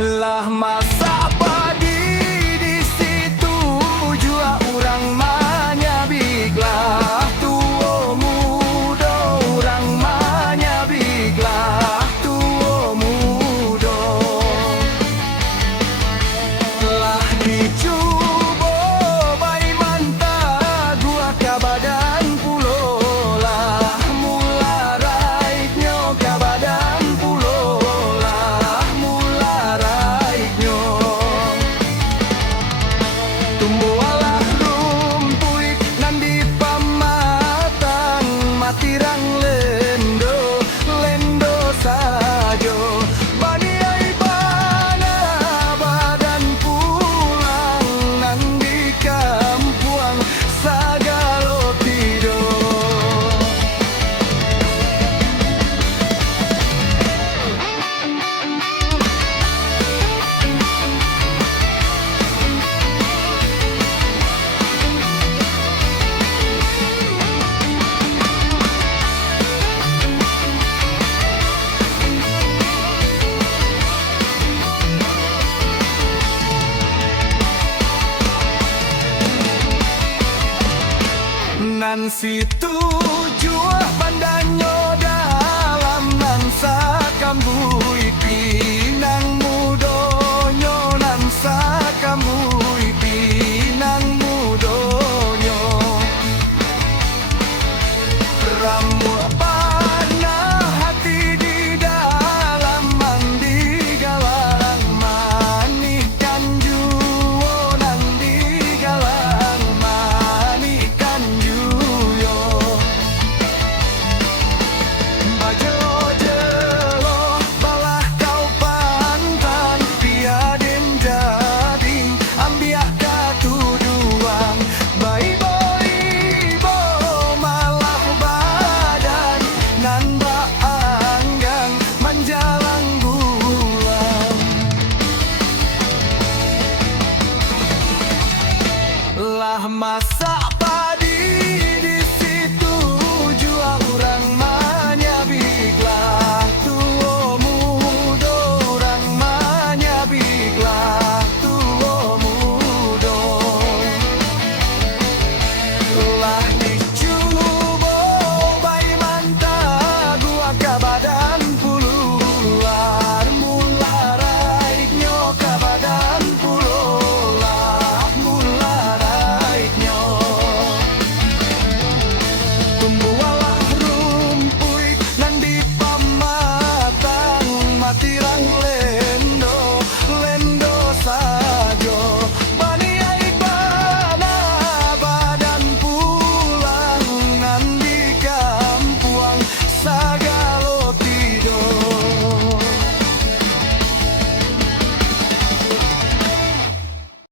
Lah masa pagi di situ jua urang manyabiglah tuo mudo urang manyabiglah tuo mudo lah dicubo bai manta gua ka badan pulo lah mula raitnyo ka badan pulo lah mula raitnyo tumbualah rumpuik nan di pamatang matirang lendo lendo sajo bani ai bana badan pulang nan di kampuang sagalo tidur. Nan situ jua bandanyo